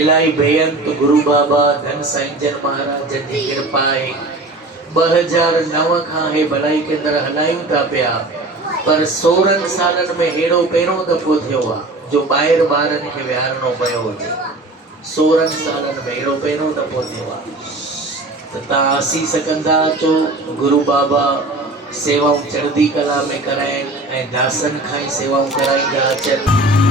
इलाही बेअंत गुरु बाबा धन साईंजन महाराज जी कृपा है 2009 खां हे भलाई केंद्र हलायूं था पिया पर 16 सालन में हेड़ो पहिरों दफ़ो थियो आहे जो ॿाहिरि ॿारनि खे विहारणो पियो हुजे 16 सालन में हेड़ो पहिरों दफ़ो थियो आहे त तव्हां असी सघंदा अचो गुरु बाबा सेवाऊं चढ़दी कला में कराइनि ऐं दासनि खां ई सेवाऊं कराईंदा अचनि।